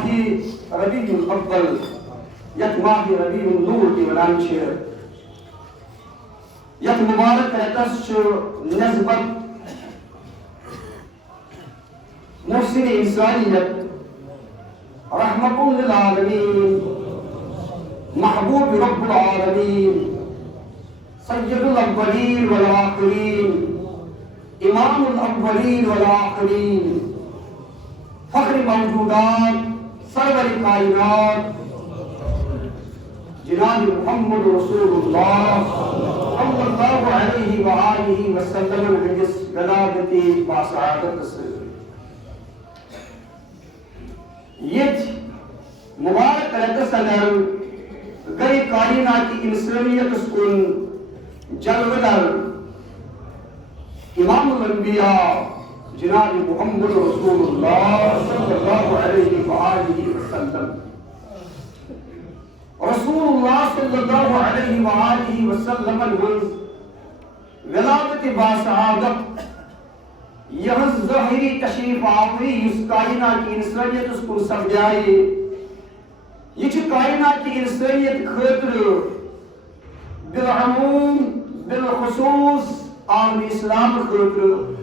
ماہی ربیع الاول یت ماہی ربیع النور کی ونان یت مبارک رتس نسبت محسن انسانیت رحمت للعالمین محبوب رب العالمین سید الاولین والآخرین امام الاولین والآخرین فخر موجودات سرور کائنات جناب محمد رسول اللہ صلی اللہ علیہ وآلہ وسلم جس ولادتی باسعادت سے یہ مبارک رتس اندر گئی کائنات کی انسانیت کن جلوگر امام الانبیاء جناب محمد رسول اللہ صلی اللہ علیہ وآلہ وسلم رسول اللہ صلی اللہ علیہ وآلہ وسلم ولادت باسعادت یہ ظاہری تشریف آوری اس کائنات کی انسانیت اس کو سمجھائے یہ کائنات کی انسانیت خاطر بالعموم بالخصوص عالم اسلام خاطر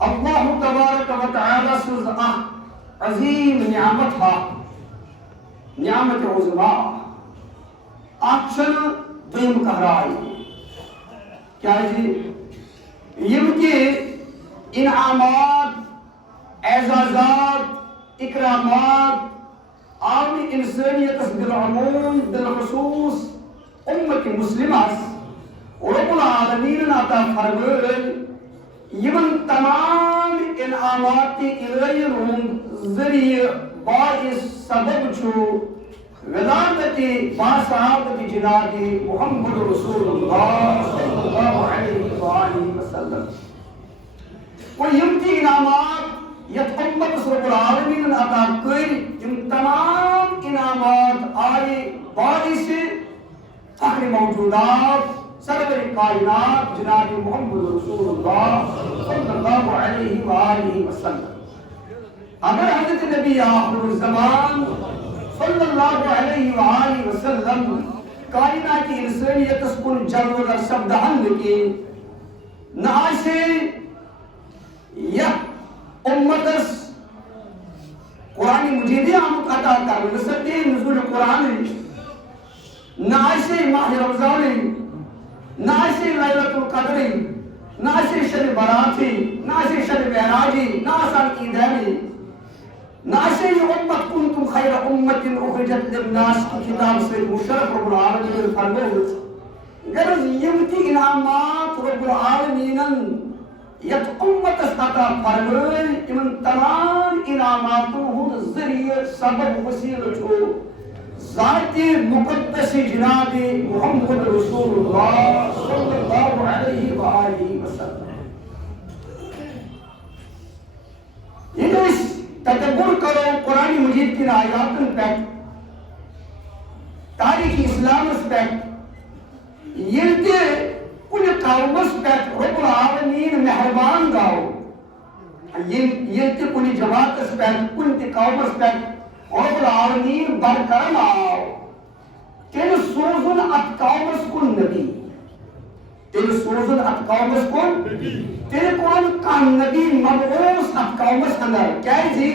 اللہ تبارک و تعالی سز عظیم نعمت ہا نعمت عظما اکشن دیم کہرائی کیا جی یم کے انعامات اعزازات اکرامات عالمی انسانیت بالعموم بالخصوص امت مسلمہ رب العالمین عطا فرمائے یمن تمام انعامات الہی ذریعہ باعث سبب چھو ولادت باسعادت جناب محمد رسول اللہ صلی اللہ علیہ وآلہ وسلم و یم کی انعامات یت امت رب العالمین عطا کر یم تمام انعامات آئے باعث فخر موجودات سرور کائنات جناب محمد رسول اللہ صلی اللہ علیہ وآلہ وسلم اگر حضرت نبی آخر الزمان صلی اللہ علیہ وآلہ وسلم کائنات کی انسانیت اس کن جلو در سبدہن لکی نعاشے یا امتس قرآن مجیدی آمد عطا کر نسلتی نزول قرآن نعاشے ماہ رمضان نعاشے لیلت القدر نعاشے شب براتی نعاشے شب معراجی نعاشان عیدینی نعاشے امت کنتم خیر امت اخرجت للناس کی کتاب سے مشرف رب العالمین فرمود غرض یمتی انعامات رب العالمین یت امت استطاع فرمائے امن تمام انعاماتوں ہوں ذریعہ سبب وسیل چھو ذات مقدس جناب محمد رسول اللہ صلی اللہ علیہ وآلہ وسلم یہ تدبر کرو قرآن مجید کی آیات پر تاریخ اسلام پر یہ کہ کل قومس پر رب العالمین مہربان گاؤ یہ کہ کل جماعت پر کل قومس پر رب العالمین برکرم آؤ تیل سوزن ات قومس کن نبی تیل سوزن ات قومس کن تیل کون کان نبی مبعوث ات قومس اندر کیا جی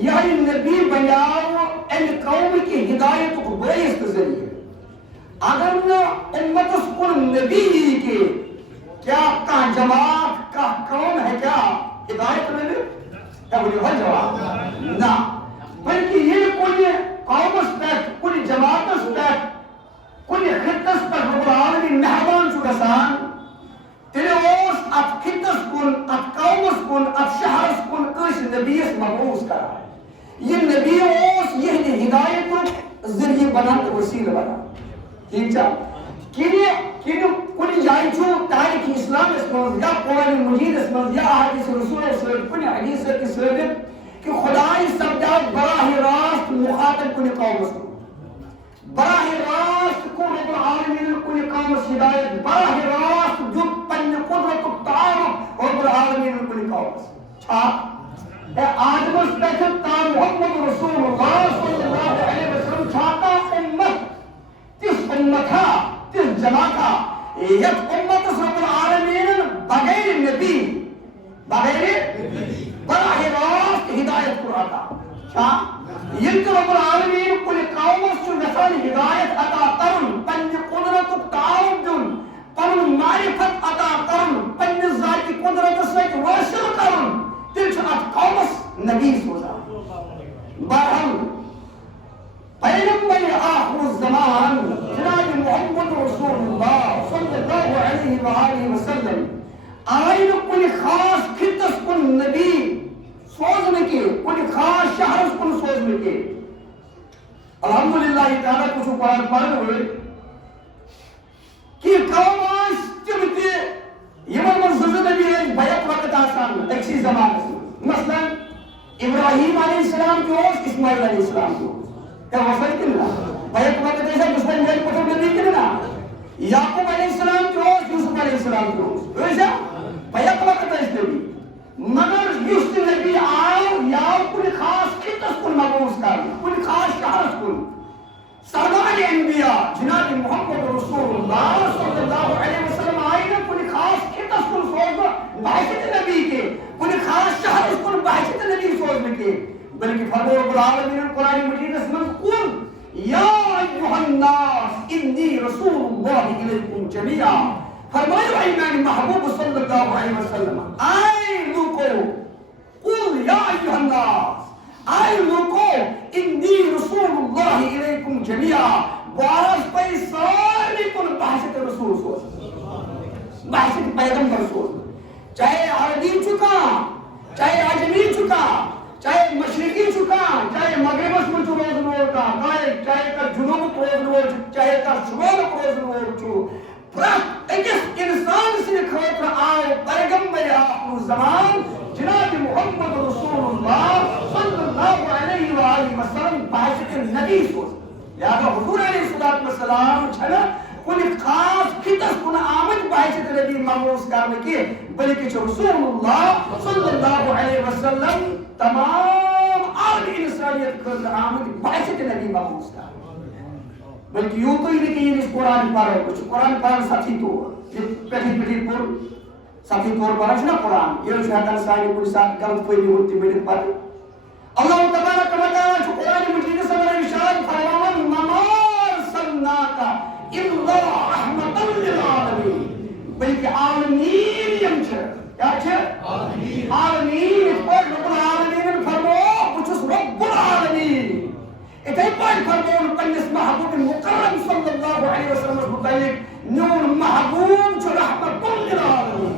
یعنی نبی بنیاو ان قوم کی ہدایت کو باعث ذریعے اگر نہ امت اس کن نبی ہی کے کیا کا جماعت کا قوم ہے کیا ہدایت میں نے کیا بولی ہر جواب نہ بلکہ یہ کوئی قوم اسپیکٹ کوئی جماعت اسپیکٹ کوئی خطس پر رب العالمین مہربان شو گسان تیرے اوس ات خطس کن ات قوم اس کن ات شہر اس کن کس نبی اس مبعوث کرا ہے یہ نبی اوس یہ ہدایت ذریعہ بنا وسیلہ بنا ٹھیک چاہ کن جائیں چھو تاریخ اسلام اس منز یا قرآن مجید اس منز یا حدیث رسول اسلام کن حدیث کی ثابت کہ خدای سبجاد براہ راست مخاطب کن قوم اس براہ راست کو رب العالمین کن قوم اس ہدایت براہ راست جو پن قدرت تعارف رب العالمین کن قوم اس چھا اے آدم اس پیچھت تا محمد رسول يلقى رب العالمين كل قوم سنسان هداية أتا قرن پن قدرت تعاون پن معرفت أتا قرن پن ذات قدرت سوچ واصل قرن تلچ ات قوم نبی سوزا بہرحال پیغمبر آخر الزمان جناب محمد رسول اللہ صلی اللہ علیہ وآلہ وسلم آئین کل خاص خطس کن نبی سوزنے کے کل خاص شہرس کن سوزنے کے الحمدللہ تعالیٰ کچھ قرآن پڑھنے ہوئے کہ قوم آس تمتی یمن منزل نبی ایک بیت وقت آسان ایکسی زمان مثلا ابراہیم علیہ السلام کی اوز اسماعیل علیہ السلام کی اوز کیا وصل کرنا بیت وقت ایسا دشمن بیت پتر نبی کرنا یعقوب علیہ السلام کی اوز یوسف علیہ السلام کی اوز ویسا بیت وقت ایسا نبی مگر یوسف نبی آئے یا کل خاص خطس کن مبوز کر کل خاص شہرس کن سردار انبیاء جناب محمد رسول اللہ صلی اللہ علیہ وسلم آئے کل خاص خطس کن سوز بحثت نبی کے کل خاص شہرس کن بحثت نبی سوز کے بلکہ فرمو رب العالمین قرآن مجید اسمن قل یا ایوہ الناس انی رسول اللہ علیکم جميعا فرمائیو ایمان محبوب صلی اللہ علیہ وسلم آئے لوکو قل یا ایوہ الناس آئے لوکو انی رسول اللہ علیکم جميعا بارش پہ ساری کن بحثت رسول سوز بحثت پیغمبر سوز چاہے عربی چکا چاہے عجمی چکا چاہے مشرقی چکا چاہے مغربس میں روز نور کا چاہے کا جنوب روز نور چاہے کا شمال روز نور چھو پرت اکس انسان سے خاطر آئے پیغمبر آخر الزمان جناب محمد رسول اللہ صلی اللہ علیہ وآلہ وسلم بحثت نبی سوز لہذا حضور علیہ السلام چھنا کل خاص خطس کن آمد بحثت نبی مموز کرنے کے بلکہ رسول اللہ صلی اللہ علیہ وسلم تمام عالم انسانیت کرد آمد بحثت نبی مموز کرنے بلکہ یوں تو ہی نہیں کہ یہ اس قرآن پارا کچھ قرآن پارا ساتھی طور پہلی پر ساتھی طور پارا چھنا قرآن یہ شہدان سائنی کوئی ساتھ غلط کوئی نہیں ہوتی بیٹھے پاتے اللہ تبارک و تعالی چھو قرآن مجید سے میرا ارشاد فرماون وما ارسلناک الا رحمتا للعالمین بلکہ عالمین یم چھے کیا چھے عالمین اس پر رب العالمین فرمو کچھ رب العالمین اتائی پاٹ فرمون پنجس محبوب مقرم صلی اللہ علیہ وسلم متعلق نور محبوب چھو رحمت للعالمین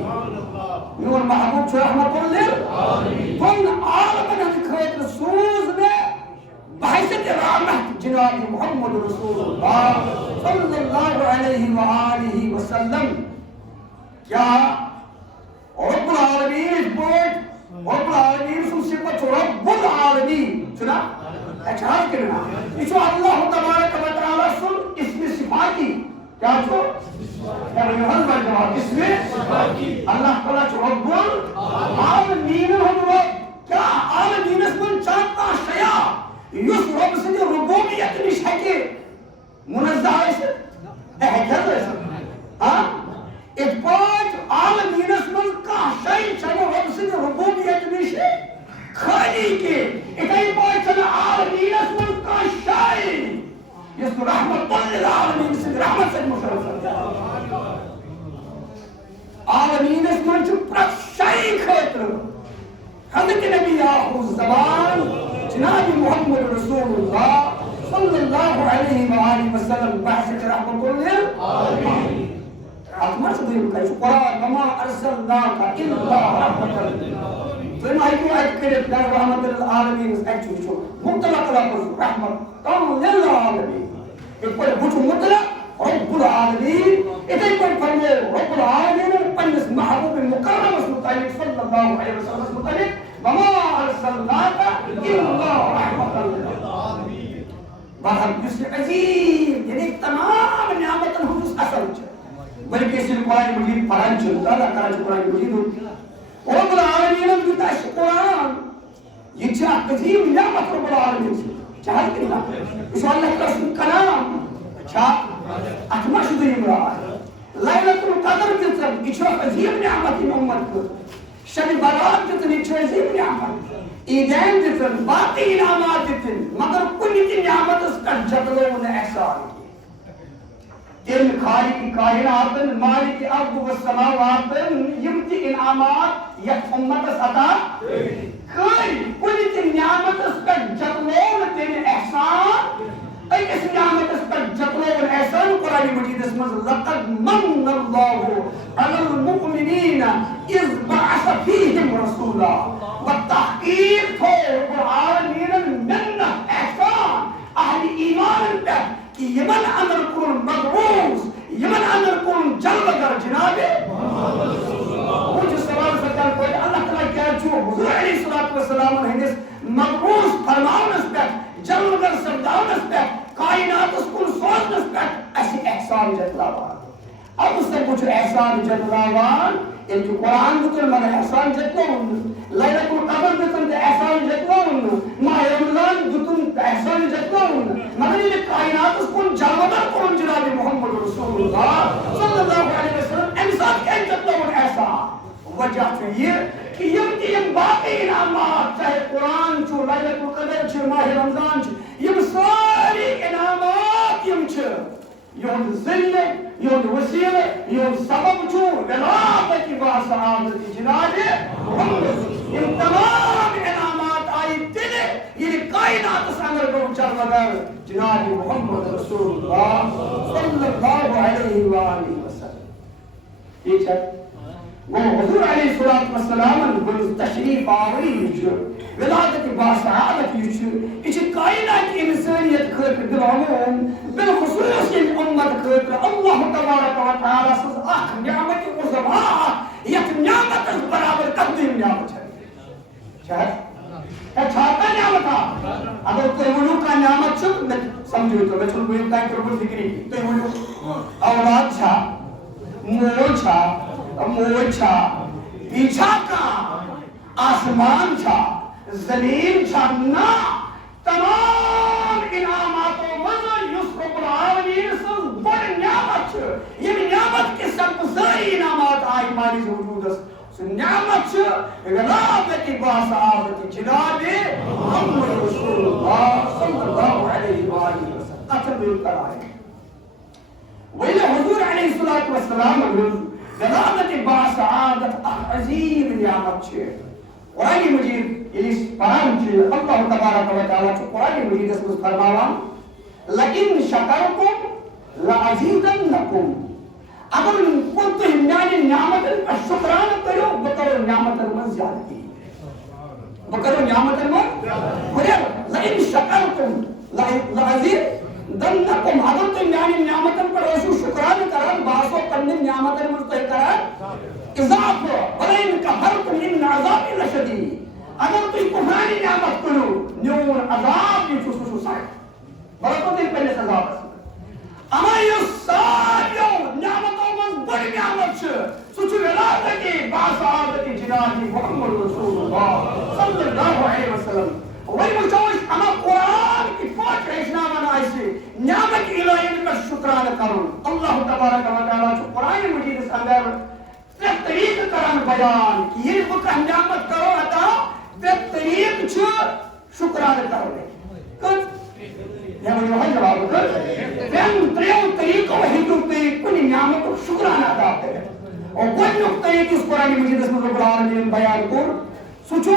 نور محبوب چھو رحمت للعالمین کن عالمین حقیقت رسوز میں بحثت رحمت جناب محمد رسول اللہ صلی اللہ علیہ وآلہ وسلم کیا رب العالمین بوٹ رب العالمین سن صفت رب العالمین سنا اچھاز کرنا اسو اللہ تبارک و تعالی سن اسم صفاتی کیا چھو اسم صفاتی اللہ تعالی چھو رب العالمین ہم رب کیا عالمین اسمن چاہتا شیعہ یس رب سے ربوبیت نش ہے کہ منزہ ہے سے احجاز ہے سے اتباج عالمین اسمن کا شیع چاہتا رب سے ربوبیت نش ہے خالی کے اتائی پاس چلا عالمین اسمن کا شائی یہ تو رحمت للعالمین سے رحمت سے مشرف عالمین اسمن جو پرک شائی خطر حضرت نبی آخر الزمان جناب محمد رسول اللہ صلی اللہ علیہ وآلہ وسلم بحثت رحمت للعالمین رحمت سے دیم کہا قرآن وما ارسلناک الا رحمت للعالمین تو انہا ایک آیت کرت در رحمت للعالمین اس ایکچو چھو مطلق لفظ رحمت للعالمین ایک پر بچو مطلق رب العالمین ایک پر فرمو رب العالمین پنس محبوب مقرم اس مطلق صلی اللہ علیہ وسلم اس مطلق وما ارسلناک الا رحمت للعالمین بہر جس عظیم یعنی تمام نعمت حدوث اثر چھے بلکہ اس قرآن مجید پڑھن چلتا ہے کراچ قرآن مجید رب العالمین کی تاش قرآن یہ چھا قدیم نعمت رب العالمین سے چاہت کرنا اس اللہ کا رسول کلام چھا اتما شدہ امرار لیلت القدر جتن یہ چھا قدیم نعمت امت کو شب برات جتن یہ چھا عظیم نعمت عیدین دتن باقی انعامات دتن مگر کنی کی نعمت اس کا جتلو انہیں احسان کی تم خالق کائناتن مالک ارض و سماواتن یم تی انعامات یک امت عطا خیر کنی کی نعمت اس کا جتلو انہیں احسان ای اس نعمت اس پر جتلو احسان قرآن مجید اس مز لقد من اللہ علی المؤمنین اذ بعث فیہم رسولا والتحقیق ہو قرآن منت احسان اہل ایمان پر کہ یمن اندر کن مدعوز یمن اندر کن جلو در جناب مجھے سوال سکر کوئی اللہ تعالیٰ کیا چھو حضور علیہ السلام ہندس مدعوز فرماؤنس پر جلو در سرداؤنس پر کائنات اس کو سوچنس پر ایسی احسان جتلاوان اب اس نے کچھ احسان جتلاوان ان کی قرآن بکر من احسان جتلاوان لیلت القدر بکن تے احسان جتلاوان ماہ رمضان بکن تے احسان جتلاوان مگر یہ کائنات اس کو جلوگر کرن جناب محمد رسول اللہ صلی اللہ علیہ وسلم انسان کے جتلاوان احسان وجہ تو یہ کہ یم باقی انعامات چاہے قرآن چھو لیلت القدر چھو ماہ رمضان چھو یم ساری انعامات یم چھو یون ذلہ یون وسیلہ یون سبب چھو ولادت کی باسعادت جناب محمد یم تمام انعامات آئی دلے یہ کائنات سانگر کو چل مگر جناب محمد رسول اللہ صلی اللہ علیہ وآلہ وسلم یہ چھو وہ حضور علیہ السلام تشریف آوری یہ ولادت باسعادت یہ کائنات انسانیت خاطر بالعموم بالخصوص یہ امت خاطر اللہ تبارک و تعالی سز اخ نعمت عظما یہ نعمت برابر تقدیم نعمت ہے چھاتا نعمت اگر کوئی ولو کا نعمت چھو سمجھو تو میں چھو کوئی تاکہ فکری تو ولو اولاد چھا مول چھا موج چھا پیچھا کا آسمان چھا زمین چھا نا تمام انعاماتوں مزا یس رب العالمین سز بڑی نعمت چھا یہ نعمت کے سب زائی انعامات آئی مالی سے وجود اس نعمت چھا غلابت باسعادت جناب محمد رسول اللہ صلی اللہ علیہ وآلہ وسلم قتل ملکر آئے وإلى حضور عليه الصلاة والسلام ولادت باسعادت عظیم نعمت چھے قرآن مجید یہ پرام چھے اللہ تبارک و تعالی چھے قرآن مجید اس میں فرماوان لَإِن شَكَرْتُمْ لَعَزِيدَنَّكُمْ اگر کنتو ہمانی نعمت پر شکران کرو بکرو نعمت میں زیادتی بکرو نعمت میں لَإِن شَكَرْتُمْ لَعَزِيدَنَّكُمْ اگر تو یعنی نعمتن پر ایسو شکران کرن باسو پندن نعمتن مستحق کرن اضاف وَلَئِن كَفَرْتُمْ إِنَّ عَذَابِ لَشَدِيدٌ اگر تو کفرانی نعمت کرو نیون عذاب یہ چھو سائے برکت دل پہلے عذاب ہے اما یہ ساریو نعمتوں میں بڑی نعمت چھو سچو ولادتی باسعادتی جنابی محمد رسول اللہ صلی اللہ علیہ وسلم وہی مجھوش اما قرآن کی پاک رہشنا منا ایسے نعمت الہین کا شکران کرن اللہ تبارک و تعالیٰ چھو قرآن مجید اس اندر تیب طریق کرن بیان کہ یہ بکہ نعمت کرو عطا تیب طریق چھو شکران کرنے کچھ یہ مجھے وہی جواب کر تیم تریو طریق و حکم طریق کنی نعمت و شکران عطا کرے اور کوئی نک طریق اس قرآن مجید اس میں رب العالمین بیان کر سوچو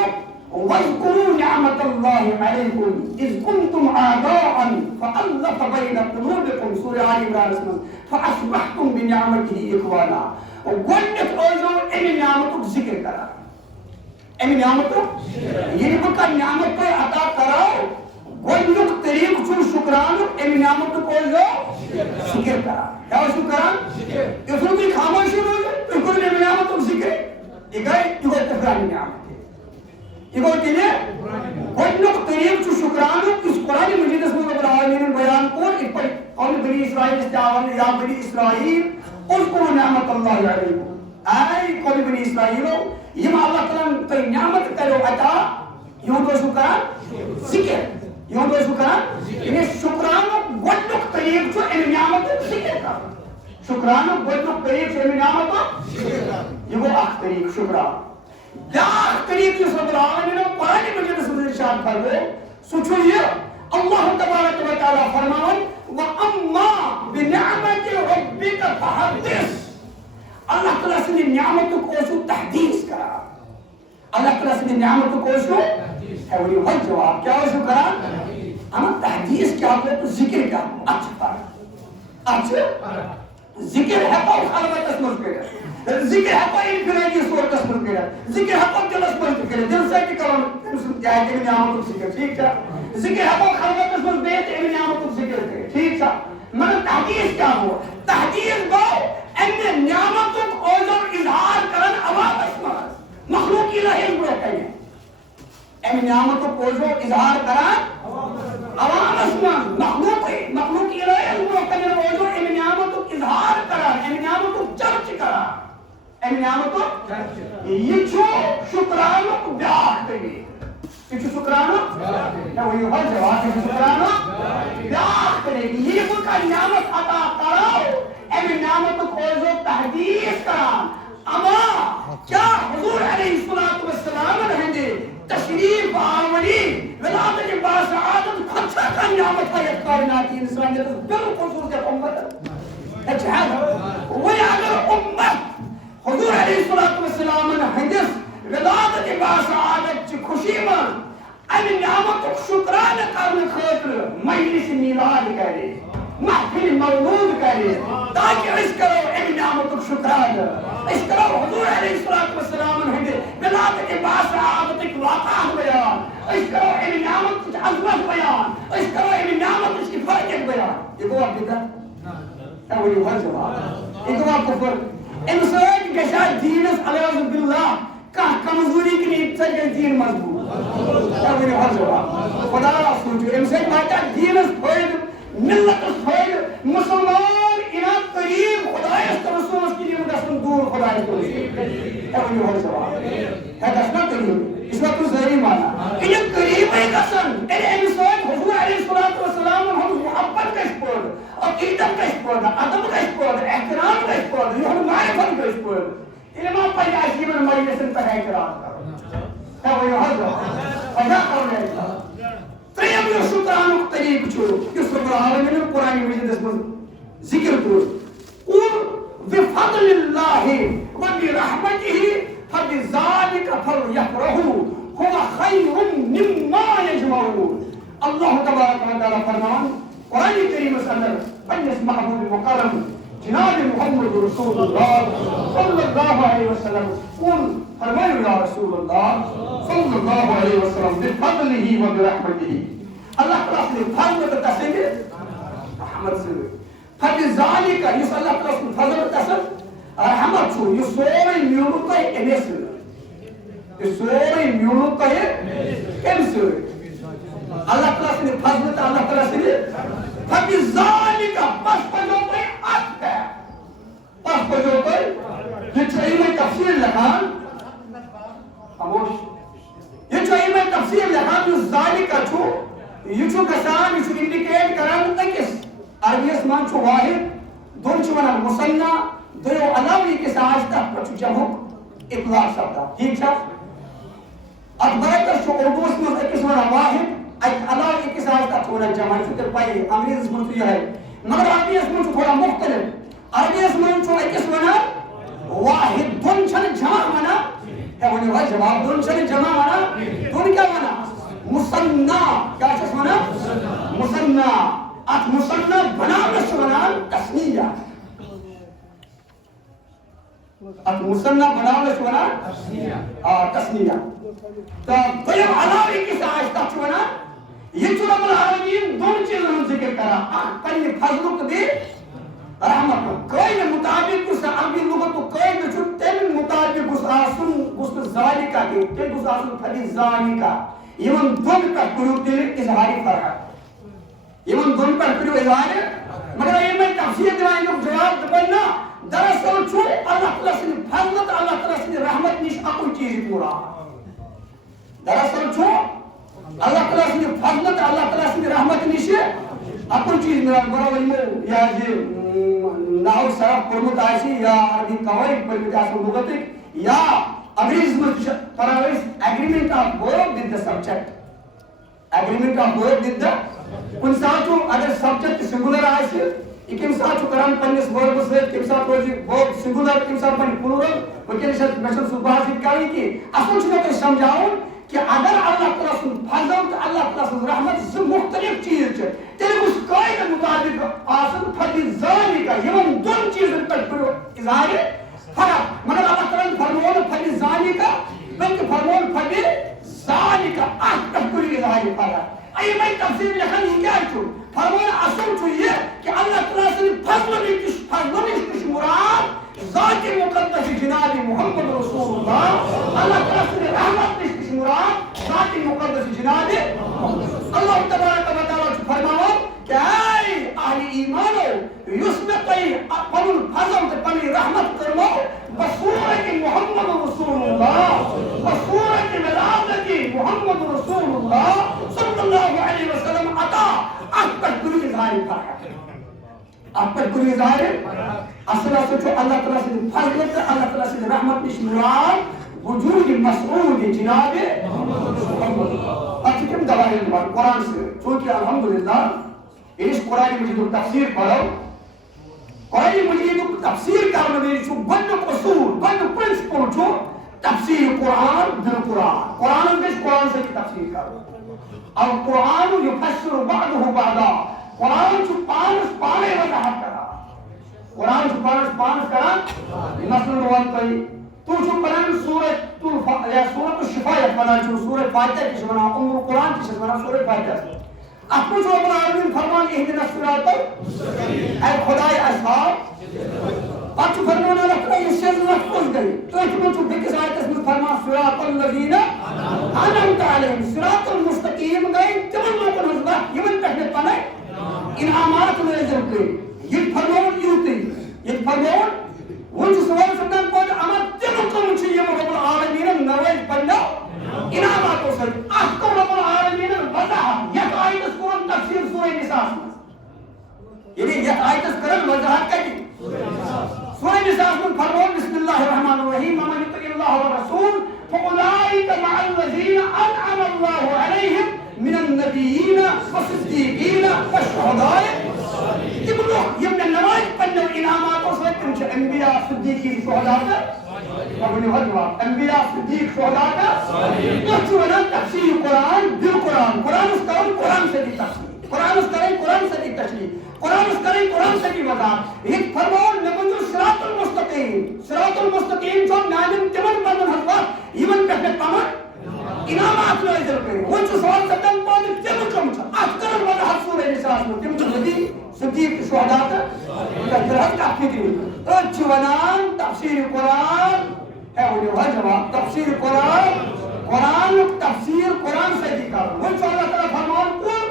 وَاذْكُرُوا نِعْمَةَ اللَّهِ عَلَيْكُمْ إِذْ كُنْتُمْ أَعْدَاءً فَأَلَّفَ بَيْنَ قُلُوبِكُمْ سورہ آل عمران اسمن فَأَصْبَحْتُمْ بِنِعْمَتِهِ إِخْوَانًا گۄڈنیُک ٲسۍزیو اَمہِ نعمتُک ذِکر کران اَمہِ نعمتُک ییٚلہِ بہٕ کانٛہہ نعمت تۄہہِ عطا کراو گۄڈنیُک طریٖقہٕ چھُ شُکرانُک اَمہِ نعمتُک ٲسۍزیو ذِکر کران کیٛاہ ٲسِو کران یُس نہٕ تُہۍ خاموشی روزِو تُہۍ کٔرِو اَمہِ نعمتُک ذِکر یہِ گٔے کفرانی نعمت یہ گوئی کہ یہ گۄڈنیُک طریق چھُ شُکرانُک یُس قرآن مجیدس منٛز رب العالمیٖنن بیان کوٚر یِتھ پٲٹھۍ قومِ بنی اسرائیلس تہِ آو یا بنی اسرائیل اذکروا نعمت اللہ علیکم اے قومِ بنی اسرائیلو یِم اللہ تعالیٰ تۄہہِ نعمت کریو عطا یِہُنٛد ٲسِو کران ذِکر یِہُنٛد ٲسِو کران یعنی شُکرانُک گۄڈنیُک طریق چھُ اَمہِ نعمتُک ذِکر کرُن شُکرانُک گۄڈنیُک طریق چھُ اَمہِ نعمتُک یہِ گوٚو اکھ طریق شُکران بیاکھ طریق یُس رب العالمین قرآن مجیدس منٛز ارشاد فرموو سُہ چھُ یہِ اللہ تبارک و تعالیٰ فرماوان وَأَمَّا بِنِعْمَتِ رَبِّكَ فَحَدِّثْ اللہ تعالیٰ سٕنٛدِ نعمتُک اوسوٕ تحدیث کران اللہ تعالیٰ سٕنٛدِ نعمتُک اوسوٕ ہے ؤنِو وۄنۍ جواب کیٛاہ اوسوٕ کران اما تحدیث کیٛاہ گوٚو تہٕ ذِکر کیٛاہ گوٚو اَتھ چھِ فرق اَتھ چھِ ذِکر ہٮ۪کو خلوتس منٛز کٔرِتھ ذِکر ہٮ۪کو انفرٲدی صوٗرتس منٛز کٔرِتھ ذِکر ہٮ۪کو دِلس منٛز تہِ کٔرِتھ دِلہٕ سۭتۍ تہِ کرو تٔمۍ سُنٛد کیٛاہ تَمہِ نعمتُک ذِکر ٹھیٖک چھا ذِکر ہٮ۪کو خلوتس منٛز بِہِتھ اَمہِ نعمتُک ذِکر کٔرِتھ ٹھیٖک چھا مگر تحدیث کیٛاہ گوٚو تحدیث گوٚو اَمہِ نعمتُک اوزو اظہار کران عوامس منٛز مخلوق الہی برونٛہہ کنہِ اَمہِ نعمتُک اوزو اظہار کران عوامس منٛز مخلوق الہی برونٛہہ کنہِ اوزو اَمہِ نعمتُک اظہار کران اَمہِ نعمتُک چرچہِ کران اَمہِ نعمتُک یہِ چھُ شُکرانُک بیٛاکھ طریٖقہٕ یہ شکرانہ وہی ہر جواب ہے شکرانہ بیاکھ طریقہ یہ بہٕ کانٛہہ نعمت عطا کرو اَمہِ نعمتُک اوزو تحدیث کران اما کیا حضور علیہ الصلوۃ والسلام ہٕنٛدِ تشریف آوری ولادت باسعادت کھۄتہٕ چھا کانٛہہ نعمت یتھ کائناتی انسانیتس بالکل ضروٗرت اُمتس وۄنۍ اگر اُمت حضور علیہ الصلوۃ والسلام ہٕنٛدِس ولادت باسعادت چہِ خوشی منٛز اَمہِ نعمتُک شُکرانہٕ کرنہٕ خٲطرٕ مجلس میلاد کرِ محفل مولوٗد کرِ تاکہِ أسۍ کرو اَمہِ نعمتُک شُکرانہٕ أسۍ کرو حضور علیہ الصلوۃ والسلام ہٕنٛدِ ولادت باسعادتٕکۍ واقعات بیان أسۍ کرو اَمہِ نعمتٕچ عظمت بیان أسۍ کرو اَمہِ نعمتٕچ حفاظت بیان یہِ گوٚوا بِدعت ؤنِو حظ جواب یہِ گوٚوا کُفر اَمہِ سۭتۍ گژھِ دیٖنس علیاذ باللہ کانٛہہ کمزوری کِنہٕ اَمہِ سۭتۍ گژھِ دیٖن مضبوٗط ؤنِو حظ جواب خدا سوٗنٛچِو اَمہِ سۭتۍ واتہِ دیٖنس فٲیدٕ ملتس فٲیدٕ مسلمان یِنہٕ قریٖب خۄدایس تہٕ رسوٗلس کِنۍ یِم گژھن دوٗر خۄدایس کُن ؤنِو حظ جواب ہے گژھِ نا قریٖب یہِ چھُوا تُہۍ ظٲہری مانان یِم قریٖبٕے گژھن ییٚلہِ اَمہِ سۭتۍ حضور علیہ الصلوۃ والسلام ہُنٛد محبت گژھِ پٲدٕ عقیدت گژھِ پٲدٕ ادب گژھِ پٲدٕ احترام گژھِ پٲدٕ یِہُنٛد معرفت گژھِ پٲدٕ تیٚلہِ ما پزِ اَسہِ یِمن مجلسن پٮ۪ٹھ اعتراض کرُن ہے ؤنِو حظ جواب پگاہ کرُن اعتراض ترٛیٚیِم یُس شُکرانُک طریٖقہٕ چھُ یُس رب العالمین قرآن مجیدس منٛز ذِکر کوٚر قُل بِفضلِ اللہِ وبرحمتہ فبذلک فلیفرحوا هو خیر مما یجمعون اللہ تبارک و تعالیٰ فرمان قرآن کریمس اندر پننس محبوب مکرم جناب محمد رسول اللہ صلی اللہ علیہ وسلم قل فرمائیو یا رسول اللہ صلی اللہ علیہ وسلم بفضلہ وبرحمتہ اللہ تعالیٰ سے فضل تسل رحمت سے فبذلک یُس اللہ تعالیٰ سُنٛد فضل تسل رحمت چھُ یہِ سورُے میوٗلوٕ تۄہہِ اَمے سۭتۍ یہِ سورُے میوٗلوٕ تۄہہِ کَمہِ سۭتۍ اللہ تعالیٰ سٕنٛدِ فضلہٕ تہٕ اللہ تعالیٰ سٕنٛدِ فبذلک بس پزیو تۄہہِ اَتھ پٮ۪ٹھ بس پزیو تۄہہِ یہِ چھُ یِمے تفصیٖل لیکھان خاموش یہِ چھُ یِمے تفصیٖل لیکھان یُس ذالِکہ چھُ یہِ چھُ گژھان یہِ چھُ اِنڈِکیٹ کران أکِس عربیَس منٛز چھُ واحد دۄن چھِ وَنان مُثنّا دۄیو علاوٕ ییٚکِس آسہِ تَتھ پٮ۪ٹھ چھُ جمعُک اطلاق سپدان ٹھیٖک چھا اَتھ برعکس چھُ اُردوٗوَس منٛز أکِس وَنان واحد اَتہِ علاوٕ أکِس آسہِ تَتھ چھُ وَنان جمع یہِ چھُ تۄہہِ پَیی انگریٖزیَس منٛز چھُ یِہوٚے مگر عربیَس منٛز چھُ تھوڑا مُختلف عربیَس منٛز چھُ أکِس وَنان واحد دۄن چھَنہٕ جمع وَنان ہے ؤنِو حظ جواب دۄن چھَنہٕ جمع وَنان دۄن کیٛاہ وَنان مُثنّا کیٛاہ چھِس وَنان مُثنّا اَتھ مُثنّا بناونَس چھُ وَنان تسنیہ اتھ مُثنّا بناونَس چھُ وَنان تسنیہ تہٕ دوٚیِم علاوٕ أکِس آسہِ تَتھ چھُ وَنان یہِ چھُ رب العالمیٖن دۄن چیٖزن ہُنٛد ذِکر کران اکھ پننہِ فضلُک تہٕ بیٚیہِ رحمتُک قٲیدٕ مُطابق یُس عربی لُغتُک قٲیدٕ چھُ تَمہِ مُطابق گوٚژھ آسُن گوٚژھ نہٕ ذالِکہ کینٛہہ تیٚلہِ گوٚژھ آسُن فبذلک یِمن دۄن پٮ۪ٹھ کٔرِو تیٚلہِ اظہارِ فرحت یِمن دۄن پٮ۪ٹھ کٔرِو اظہارِ مگر یِمے تفصیٖل دِوان اَمیُک جواب دَپان نہ دراصل چھُ اللہ تعالیٰ سٕنٛدِ فضلہٕ تہٕ اللہ تعالیٰ سٕنٛدِ رحمت نِش اَکُے چیٖز پوٗرٕ دراصل چھُ اللہ تعالیٰ سٕنٛدِ فضلہٕ تہٕ اللہ تعالیٰ سٕنٛدِ رحمت نِش اَکُے چیٖز مِلان برابر یِمو یہِ حظ یہِ نحو صرف پوٚرمُت آسہِ یا عربی قواعد پٔرمٕتۍ آسن لُغتٕکۍ یا انگریز میں پڑھاویس agreement of verb with the subject. Agreement of verb with the کُنہِ ساتہٕ چھُ اگر subject singular آسہِ یہِ کَمہِ ساتہٕ چھُ کران پننِس verbs سۭتۍ کَمہِ ساتہٕ روزِ verb singular کَمہِ ساتہٕ بنہِ plural وٕنکٮ۪نس مےٚ چھُنہٕ سُہ بحث ییٚتہِ کَرٕنۍ کینٛہہ اصل چھُ مےٚ تۄہہِ سمجھاوُن کہ اگر اللہ تعالیٰ سُنٛد فضل تہٕ اللہ تعالیٰ سٕنٛز رحمت زٕ مختلف چیٖز چھِ تیٚلہِ گوٚژھ قٲعدٕ مُطابق آسُن فَقہِ ذالِکَ یِمن دۄن چیٖزن پٮ۪ٹھ کٔرِو اِظہارِ فرق مگر اللہ تعالیٰ ہن فرموو نہٕ فَقہِ ذالِکَ بلکہِ فرموو فَقہِ ذالِکَ اَتھ پٮ۪ٹھ کٔرِو اِظہارِ فرق یِمے تفسیٖر لیکھان یہِ کیٛاہ چھُ فرموو اصل چھُ یہِ کہ اللہ تعالیٰ سٕنٛدِ فضلہٕ نِش تہِ چھُ مُراد ذاتِ مقدس جناب محمد رسول اللہ اللہ تعالیٰ سٕنٛدِ رحمت نِش تہِ چھُ مُراد ذاتِ مقدس جناب اللہ تبارک و تعالیٰ چھُ فرماوان کہ اے اہلِ ایمانو یُس مےٚ تۄہہِ پنُن فضل تہٕ پنٕنۍ رحمت کٔرمو بصوٗرتِ محمد رسول اللہ بصوٗرتِ ولادتِ محمد رسول اللہ صلی اللہ علیہ وسلم عطا اتھ پٮ۪ٹھ کٔرِو اِظہارِ فرق اتھ پٮ۪ٹھ کٔرِو اِظہارِ اصل چھُ اللہ تعالیٰ سٕنٛدِ فضلہٕ تہٕ اللہ تعالیٰ سٕنٛدِ رحمت نِش مُراد وجوٗدِ مسعوٗدِ جنابِ محمد اتھ چھِ تِم دلایل دِوان قرآن سۭتۍ چوٗنٛکہِ الحمدللہ ییٚلہِ أسۍ قرآنِ مجیٖدُک تفسیٖر پرو قرآنِ مجیٖدُک تفسیٖر کرنہٕ وِزِ چھُ گۄڈنیُک اصوٗل گۄڈنیُک پرنسپل چھُ تفسیٖر قرآن بالقرآن قرآنس گژھِ قرآن سۭتۍ تفسیٖر کرُن القرآن یُفسِرُ بعضہ بعضا قرآن چھُ پانس پانے وضاحت کران قرآن چھُ پانس کران مثلاً وَن تۄہہِ تُہۍ چھِو پران سورۃ الشفا یتھ ونان چھِو سورۃ فاتحہ تہِ چھِ ونان ام القرآن تہِ چھِس ونان سورۃ فاتحہ اتھ منٛز چھُ رۄبُل العالمیٖن فرمان اہدنا الصراط المستقیٖم اے خۄداے اَسہِ ہاو پتہٕ چھُ فرمان اللہ تعالیٰ یہِ سیزلت کۄس گٔے تٔتھۍ منٛز چھُ بیٚکِس آیتس منٛز فرمان صراط الذیٖنَ انعمت علیہم صراط المستقیٖم گٔے تِمن لوٗکن ہٕنٛز وتھ یِمن پٮ۪ٹھ مےٚ پنٕنۍ انعامات نٲزِل کٔرۍ ییٚتہِ فرمووُن یِتُے ییٚتہِ فرمووُن وۄنۍ چھُ سوال سپدان پتہٕ اما تِم کٕم چھِ یِم رۄبُل العالمیٖنن نوٲزۍ پننیو انعاماتو سۭتۍ اتھ کوٚر رۄبُل العالمیٖنن وضاحت یتھ آیتس کوٚرُن تفسیٖر سورہ نِساءس منٛز یعنی یتھ آیتس کٔرٕن وضاحت کتہِ سورہ نِساءس منٛز فرمووُن بسم اللہ الرحمن الرحیم ومن یطع اللہ والرسول فاولئک مع الذین انعم اللہ علیہم من النبیین والصدیقین والشہداء تِم لوٗکھ یِم مےٚ نوٲزۍ پننیو انعاماتو سۭتۍ تِم چھِ انبیاء صدیقین شہداء تہٕ ؤنِو حظ جواب انبیاء صدیق شہداء تہٕ تَتھ چھُ ونان تفسیٖر قرآن بالقرآن قرآنس کرُن قرآن سۭتی تفسیٖر قرآنس کرٕنۍ قرآن سۭتی تشریح قرآنس کرٕنۍ قرآن سۭتی وضاحت ییٚتہِ فرمووُن مےٚ ؤنِو صراط المستقیٖم چھُ میانٮ۪ن تِمن بندن ہٕنٛز وتھ یِمن پٮ۪ٹھ مےٚ پنُن انعامات نٲزِل کٔرِتھ وۄنۍ چھُ سوال سپدان پتہٕ تِم کٕم چھِ اتھ کٔرٕن وضاحت سورہ نِساءس منٛز تِم چھِ نبی صدیق تہٕ شہداء تہٕ حظ کتھ فکرِ أتھۍ چھِ ونان تفسیٖر قرآن ہے ؤنِو حظ جواب تفسیٖر قرآن قرآنُک تفسیٖر قرآن سۭتی کرُن وۄنۍ چھُ اللہ تعالیٰ فرماوان قُل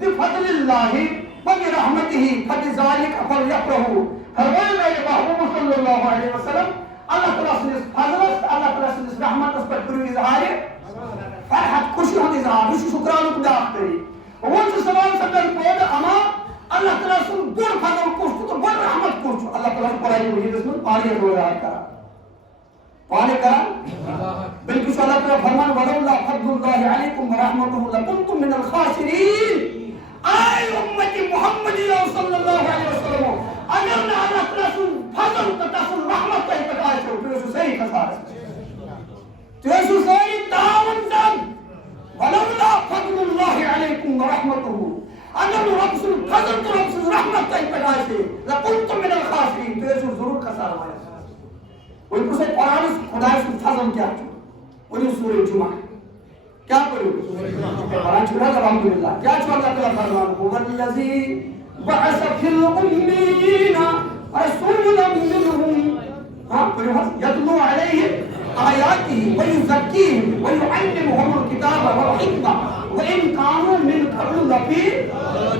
بِفضلِ اللہِ وبرحمتہ فبذلک فلیفرحوا فرمایا میرے محبوب صلی اللہ علیہ وسلم اللہ تعالیٰ سٕنٛدِس فضلس تہٕ اللہ تعالیٰ سٕنٛدِس رحمتس پٮ۪ٹھ کٔرِو اِظہارِ فرحت خوشی ہُنٛد اِظہار یہِ چھُ شُکرانُک بیٛاکھ طریٖقہٕ وۄنۍ چھُ سوال سپدان پٲدٕ اما اللہ تعالیٰ سُنٛد بوٚڑ فضل کُس چھُ تہٕ بوٚڑ رحمت کُس چھُ اللہ تعالیٰ چھُ قرآنِ مجیٖدس منٛز پانے وضاحت کران پانے کران بلکہ چھُ اللہ تعالیٰ فرمان ولولا فضل اللہ علیکم ورحمتہ لکنتم من الخاسرین اے امت محمدی صلی اللہ علیہ وسلم اگر نہٕ اللہ تعالیٰ سُنٛد فضل تہٕ تسُنٛد رحمت تۄہہِ پٮ۪ٹھ آسیو تُہۍ ٲسِو سٲری خسارس تُہۍ ٲسِو سٲری تاوَن ولولا فضل اللہ علیکم ورحمتہ اگر نہٕ رۄبہٕ سُنٛد فضل تہٕ رۄبہٕ سٕنٛز رحمت تۄہہِ پٮ۪ٹھ آسہِ لکنتم من الخاسرین تُہۍ ٲسِو ضروٗر خسارٕ والٮ۪ن وۄنۍ پرٛژھو قرآنس خۄداے سُنٛد فضل کیٛاہ چھُ ؤنِو سورہ جُمعہ کیا پڑھو قرآن چھُ نہ الحمدللہ کیا چھُ اللہ تعالیٰ فرمان هو الذی بعث فی الأمیین رسولا منهم ہاں پڑھو حظ یتلو علیہم آیاتہ ویزکیہم ویعلمہم الکتاب والحکمہ وإن كانوا من قبل لفی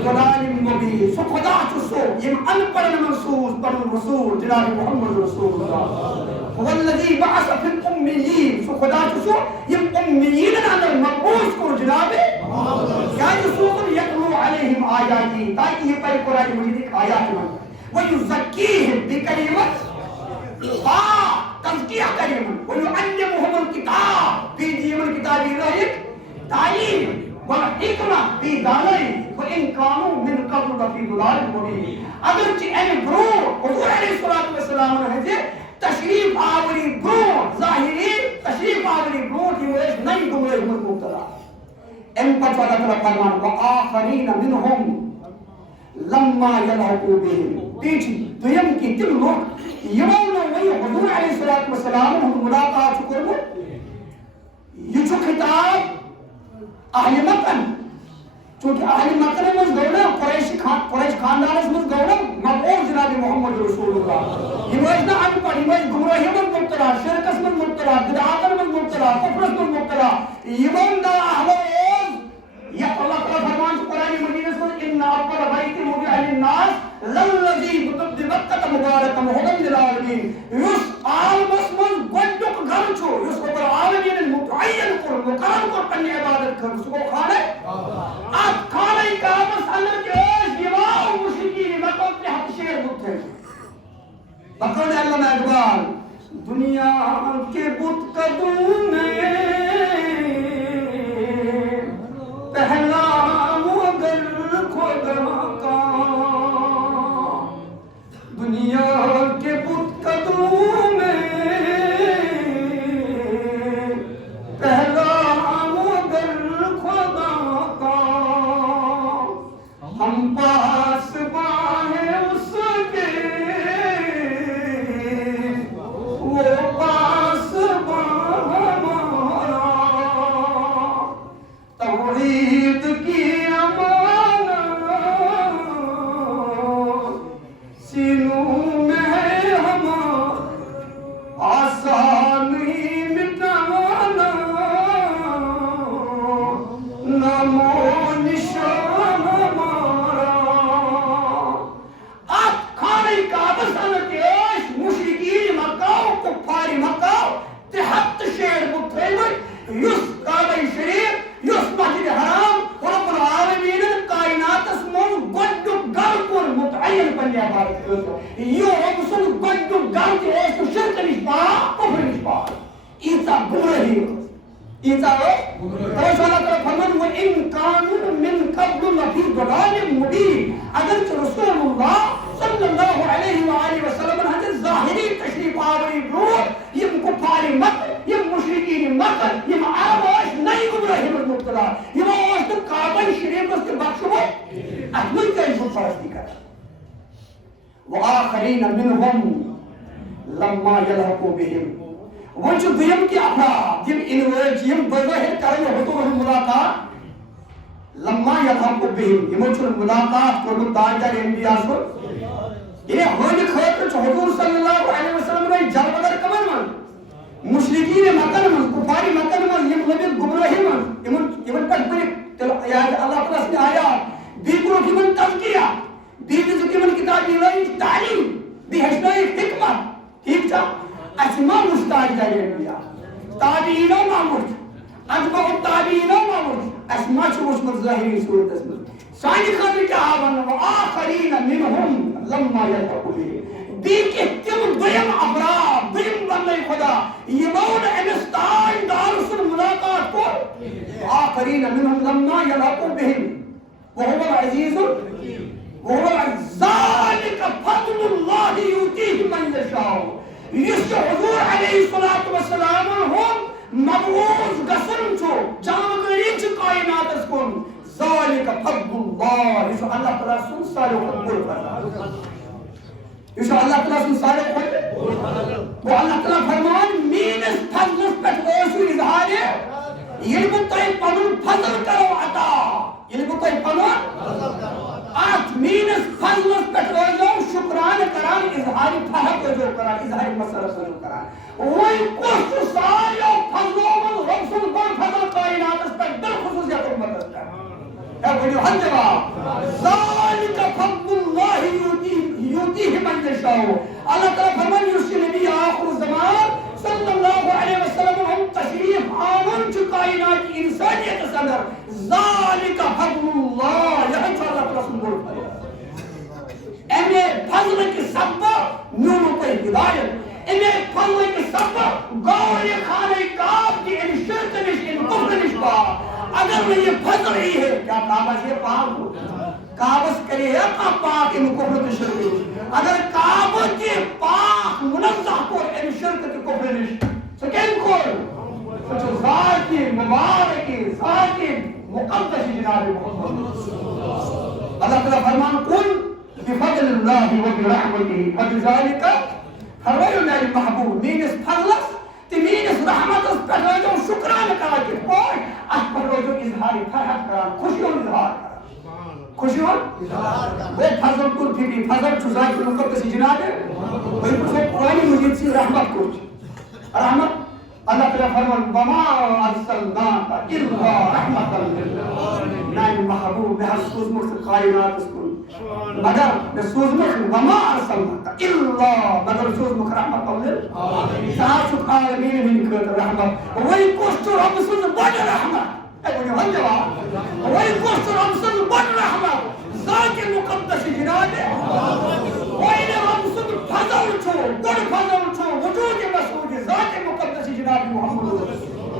ضلال مبین سو خدا چھُ سُہ ییٚمۍ ان پڑھن منصوص پنُن رسول جناب محمد رسول اللہ هو الذی بعث فی الأمیین سو خدا چھُ سُہ یِم امیینن اندر مقبوض کوٚر جناب کیٛازِ سوزُن یتلو علیہم آیاتہ تاکہ یہِ پرِ قرآنِ مجیٖدٕکۍ آیات یِمن ویزکیہم بیٚیہِ کرِ یِمن پاک تزکیہ کریں وَيُعَلِّمُهُمُ الْكِتَابَ فی دِیمُ الْكِتابِ رَحِق تعلیم والحکمہ فی دانائی وَإِن كَانُوا مِن قَبْلُ لَفِي ضَلَالٍ مُبِينٍ اگرچہ ایم برو حضور علیہ السلام نے تشریف آوری برو ظاہری تشریف آوری برو کی وجہ نہیں گمراہی میں مبتلا ام پر اللہ تعالیٰ فرمان وآخرین منہم لما یلحقوا بهم پیچھ دویم کی تم لوگ یمون وی حضور علیہ السلام ہم ملاقات کرو یہ جو خطاب اہل مکن چونکہ اہل مکن میں گونا قریش خاندان میں گونا مبعوث جناب محمد رسول اللہ یہ وجہ ان پر یہ گمراہی میں مبتلا شرکت میں مبتلا بدعات میں مبتلا کفر میں مبتلا یمون دا اہل یا اللہ تعالی فرمان قرآن مجید میں ان اول بیت وضع للناس للذی بمکہ مبارک ہدی للعالمین یس عالمس گڈک گھر چھو یس رب العالمین متعین کر مقرر کر پنی عبادت کر سو کھانے اب کھانے کا مسئلہ کے دیوا مشرکین مکہ کے حق شیر بت ہے بقول علامہ اقبال دنیا کے بت قدوں میں پہلا مگر خدا کا دنیا کے بت قدوں میں پہلا مگر خدا کا ہم پاس باہیں اس کے وہ پاس باں ہمارا توحید کی امانت سینوں میں ہے ہمارا آسان ہی مٹانا نام و نشان ہمارا اب کھانے کا بسنت ایش مشرکین مکہ کفار مکہ تحت شیر متھیمت یس کعبہ شریف یس مسجد حرام رب العالمین کائنات اسمون گڈ گل کر متعین پنیا عبادت کرو یہ مسل گڈ گل کے ایس تو شرک نشپا کفر نشپا ایسا گمراہی ایسا اللہ تعالیٰ فرمان وَإِن كَانُوا مِن قَبْلُ لَفِي ضَلَالٍ مُبِينٍ اگرچہ رسول اللہ صلی اللہ علیہ وآلہ وسلم حضرت ظاہری تشریف آوری برود یہ کفار مکہ یہ مشرکین مکہ یہ عرباش نئی گمراہی میں مبتلا یہ آواز تو کعبہ شریف اس کے بخشو احمد کا عزت پرستی کر وآخرین منہم لما یلحقوا بهم وہ جو دیم کی افراد جن انویج یم بظاہر کرنے حضور ملاقات لما یلحقوا بهم یہ جو ملاقات کرنے تاجر انبیاء سو یہ ہونے خطر جو حضور صلی اللہ علیہ وسلم نے جل بدر کمر من مشرکین مکن من کفاری مکن من یم لبی گمراہی من یمن پر بری اللہ تعالیٰ سے آیات بیگروں کی من تذکیہ بیگروں کی من کتاب الہی تعلیم بھی ہشنائی حکمت ٹھیک تھا اسما مستاج جائے انبیاء تابعین و معمود اتباع التابعین و معمود اسما چوش ظاہری صورت اسم سانی خاطر کیا آبان وآخرین منہم لما یلحقوا بهم دیکھ تم دیم افراد دیم بندے خدا یمون امستان دارسل ملاقات کو آخرین منہم لما یلحقوا بهم وهو العزیز وهو ذالک فضل اللہ یؤتیہ من یشاء اس حضور علیہ السلام ہم مبعوث گسن چھو جانگری چھ کائنات اس کن ذالک فضل اللہ اس اللہ تعالیٰ سن سارے قبول کرنا اس اللہ تعالیٰ سن سارے قبول وہ اللہ تعالیٰ فرمان مینس فضل پٹ اوسو اظہار علم تائی پنن فضل کرو عطا علم تائی پنن آت مینس فضل پٹ اوسو شکران کران اظہار فہد جو کران اظہار مسئلہ جو کران وہی کچھ سارے فضلوں من رسول پر فضل کائنات اس پر در خصوصیت امت اس پر اے بڑی حد جواب ذالک فضل اللہ یؤتیہ من یشاء اللہ تعالیٰ فرمان یرسی نبی آخر الزمان صلی اللہ علیہ وسلم ہم تشریف آمن چو کائنات انسانیت صدر ذالک فضل اللہ یہاں چھو اللہ تعالیٰ سن بول پڑے اے فضل کے سبب نوروں پر ہدایت اے فضل کے اگر میں یہ فضل ہی ہے کیا کعبہ سے پاک ہو کعبہ کرے ہے کا پاک ان کفر و شرک اگر کعبہ کے پاک منزہ کو ان شرک و کفر نش سکین کو سچو ذاتی مبارکی ذاتی مقدس جناب محمد اللہ تعالیٰ فرمان قل بفضل اللہ و برحمته فبذلك فرمائیو میری محبوب مینس فضلس تی مینس رحمتس پر روزو شکران کرا کہ کوئی اس پر روزو اظہاری فرحت کرا خوشیوں اظہار کرا خوشیوں وہ فضل کل تھی بھی فضل چوزائی کی مقدس جناب وہی کچھ قرآنی مجید سی رحمت کچھ رحمت اللہ تعالیٰ فرمان وما ارسلناک الا رحمتا للعالمین نائم محبوب میں سوز مقصد کائنات اس کو مگر میں سوز مقصد وما ارسلناک الا مگر سوز مقصد رحمتا للعالمین سارسک عالمین من کرد رحمت وہی کوشتر ہم سوز بڑھ رحمت اے بنی ہن جواب وہی کوشتر ہم سوز بڑھ رحمت ذات مقدس جناب وہی ہم سوز فضل چھو بڑھ فضل چھو وجود مسعود ذات مقدس جناب محمد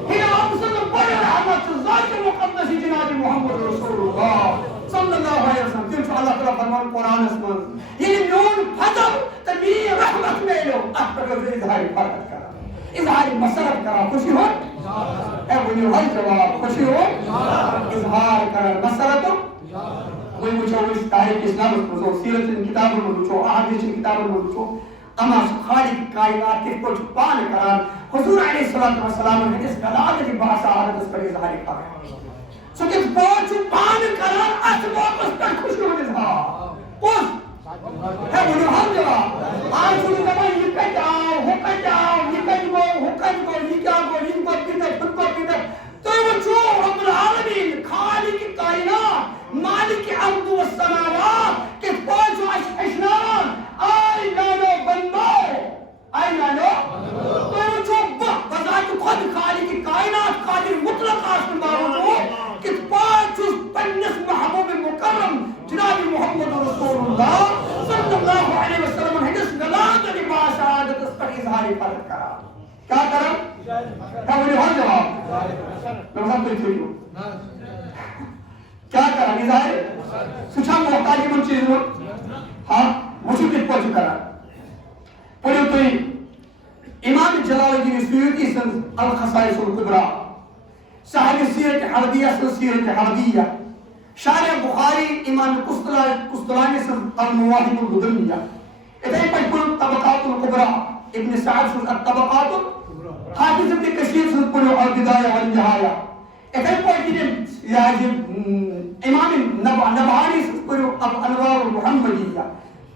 ہن ہم سوز بڑھ رحمت ذات مقدس جناب محمد رسول اللہ صلی اللہ علیہ وسلم تم اللہ تعالیٰ فرمان قرآن اسمان یہ میون فضل تمی رحمت میں لو اپر اظہاری فرقت کرا اظہاری مسرت کرا خوشی ہو اے بنی ہر جواب خوشی ہو اظہار کرا مسرت وہی مجھے اس تاریخ اسلام اس سیرت ان کتابوں میں لچو احادیث ان کتابوں میں لچو اما خالق کائنات کے کچھ پان کران حضور علیہ السلام نے اس بلاد کی بحث آرد اس پر اظہاری کرا سو کہ پوچھ پان کران اسباب اس پر خوش ہو اظہار اس ہے بنی ہر جواب آج سنی زمان یہ کچھ آؤ ہو کچھ آؤ یہ کچھ گو ہو کچھ گو یہ کیا گو ان کو پیدت ان کو پیدت تو وہ چھو رب العالمین خالق کائنات مالک ارض و السماوات کہ پوچھ اشنان آئی نانو بندو آئی نانو تو وہ چھو بذات خود خالق کائنات قادر مطلق آسن باوجود کہ پوچھ پنس محبوب مکرم جناب محمد رسول اللہ صلی اللہ علیہ وسلم حدث غلات لباس عادت اس پر اظہاری فرق کرا کیا کرا؟ کیا بولے ہر جواب میں بسان تو اتھوئی ہوں کیا کرا اظہاری سچھا محتاجی من چیز ہو ہاں مجھے کت پوچھ کرا پڑھو تو امام جلال الدین سیوطی سن الخصائص الکبرى صاحب سیرت حربیہ سن سیرت حربیہ شارع بخاری امام قسطلانی سن المواہب البدنیہ ادھائی پڑھو طبقات الکبرى ابن سعد سن الطبقات حافظ ابن کثیر سن پڑھو البدایہ والنہایہ ادھائی پڑھو امام نبہانی سن پڑھو الانوار المحمدیہ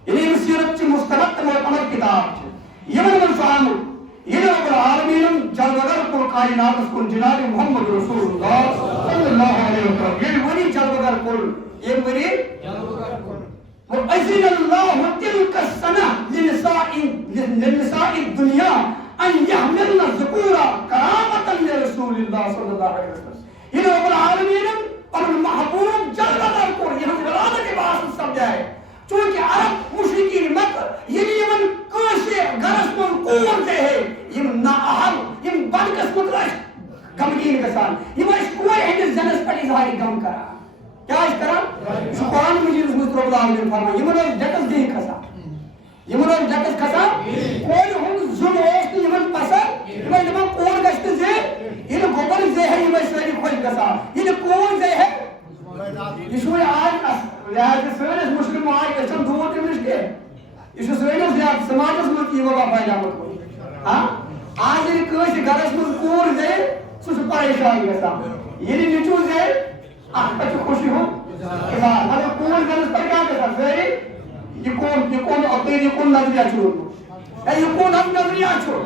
یعنی سیرت چی مسترد معتمد کتاب چی یمن من شعامل یہ رب العالمین جلوگر کل کائنات اس کل جناب محمد رسول اللہ صلی اللہ علیہ وسلم یہ ونی جلوگر کل یہ ونی وَأَذِنَ اللَّهُ تِلْكَ السَّنَةِ لِلنِّسَاءِ الدُّنْيَا أَنْ يَحْمِلْنَ الذُّكُورَ كَرَامَةً لِرَسُولِ اللَّهِ صلی اللہ علیہ وسلم یہ رب العالمین اور محبوب جلوگر کل یہ ولادہ کے باعث سب جائے چونکہ عرب مشرقین مکر یہ من کاشے گرس من کور دے ہے یہ نا اہل یہ بڑھ قسمت رش غمگین گسان یہ اس کوئی ہندس زنس پر اظہاری غم کرا کیا اس کرا سو قرآن مجید اس مستر اللہ علیہ فرمائے یہ من جکس دے کھسا یہ من جکس کھسا کوئی ہم ظلم ہوست یہ من پسر یہ من کور گشت زے یہ گوبر زے ہے یہ من سوری خوش گسا یہ کور زے ہے یہ شوی آج لہذا سویلس مسلم آج گشتن دوت امش کے یہ سویلس زیاد سماجس ملک یہ وقت پائدہ مت کوئی آج یہ کش گرس من کور زے سو پریشان گسا یہ نچو زے پچھ خوشی ہو اگر کور گرس پر کیا گسا زے یہ کون اپنے یہ کون نظریہ چھوڑ یہ کون ہم نظریہ چھوڑ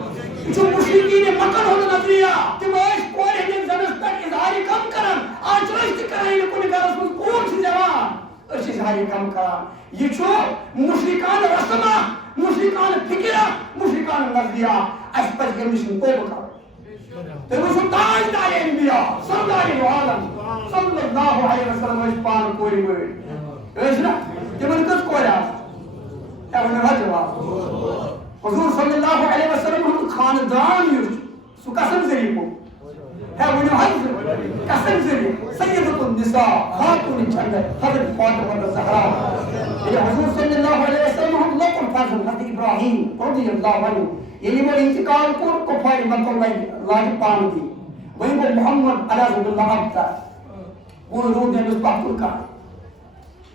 جو مشرقین مکر ہونا نظریہ کہ وہ اس کوئی ہمیں زنس پر اظہاری کم کرن آج رشت کریں یہ کون گرس من کور سی جوان اس اظہاری کم کرن یہ چھو مشرکان رسمہ مشرکان فکرہ مشرکان نظریہ اس پر گمشن کو بکا تو وہ سو تاج دار انبیاء سردار عالم صلی اللہ علیہ وسلم اس پان کوئی ہوئی اس نا یہ من کس کوئی آس اے انہیں جواب حضور صلی اللہ علیہ وسلم ہم خاندان یوش سو قسم ذریع کو ہے انہیں قسم ذریع کن جنت حضرت فاطمہ زہرا یہ حضور صلی اللہ علیہ وسلم ہم لوگ فاضل حضرت ابراہیم رضی اللہ عنہ یہ وہ انتقال کو کفار مکہ لاج پان دی وہی وہ محمد علیہ اللہ عبدہ وہ روح نے اس بحث کا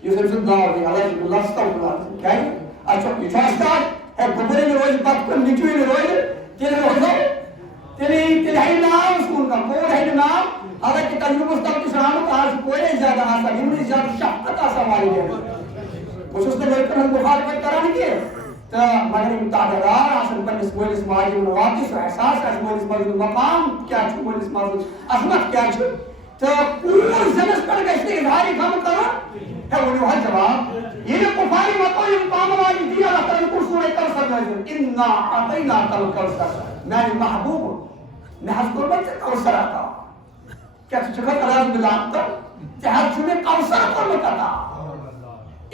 یہ سب سے دعا دی علیہ اللہ استغفر اللہ کیا ہے اچھا یہ چاہتا ہے گبرے میں روز بات کر نچوئی میں روز تیرے روزہ تیرے ہے نام سکون کا کون ہے نام اگر کہ تجربہ مستقبل شرانو کا آج کوئی زیادہ آسا ہمیں زیادہ شفقت آسا مالی ہے خصوص نے لوگ کرنے مخالفت کرانے کی تو مگر امتادرار آسن پر اس مولس مالی من واقعی سو احساس ہے اس مولس مالی من مقام کیا چھو مولس مالی عظمت کیا چھو تو پور زمس پر گئے اس نے اظہاری کام کرو ہے وہ جو ہے جواب یہ کفاری مطلب یہ مقام والی دیا اللہ تعالیٰ کو سورہ کوثر نازل انا اعطینا کل کوثر میں محبوب ہوں میں حض قربت سے کوثر آتا کیا چکر قرآن بلاد کر چہر چونے کوثر قربت آتا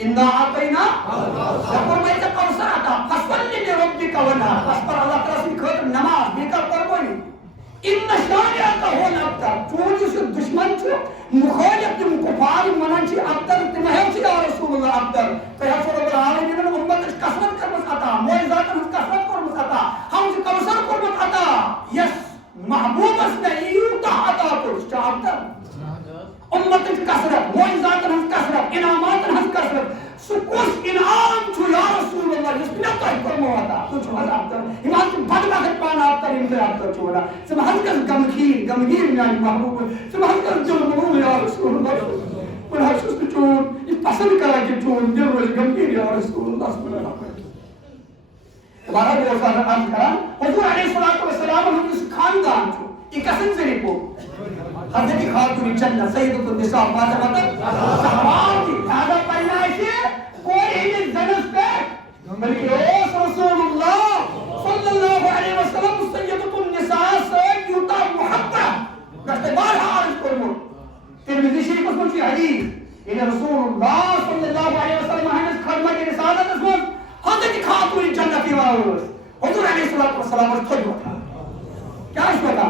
انا اعطینا قربت سے کوثر آتا فصلی میں ربی کا ونہا فس پر اللہ تعالیٰ سے خطر نماز بیکر قربانی ان شانیات ہون ابتر چون اس دشمن چھو مخالف تم کفار منان چی ابتر تمہیں چی یا رسول اللہ ابتر فیہ صلی اللہ علیہ وسلم امت اس کسرت کر مساتا موعظات اس کسرت کر مساتا ہم سے کوثر کر مساتا یس محبوب اس نے ایوتا عطا کر چا ابتر امت اس کسرت موعظات اس کسرت انعامات اس کسرت سکوس انعام چھو یا رسول اللہ جس نے تو کر مواتا تو چھو حضر ابتر ایمان تو بدبخت پانا ابتر انتر ابتر چھو بنا سب حضر گمگیر یعنی محبوب سب حضر جل محبوب یا رسول اللہ پر ہر شخص چون یہ پسند کرا کہ چون دل روز گمگیر یا رسول اللہ صلی اللہ علیہ وسلم ہمارا بھی رسول اللہ علیہ وسلم حضور علیہ السلام ہم اس خاندان چھو یہ قسم سے رپورٹ حضرت خاتون جنت سیدۃ النساء فاطمہ زہرا کی زیادہ پیدائشی کوئی ہی زنس پہ بلکہ اس رسول اللہ صلی اللہ علیہ وسلم سیدۃ النساء سے یوتا محبت رشتے بار حارج کرمو ترمذی شریف اس منشی حدیث یہ رسول اللہ صلی اللہ علیہ وسلم ہنس خدمہ کی رسالت اس من حضرت خاتون جنت کی واروس حضور علیہ السلام اس خود ہوتا کیا اس میں تھا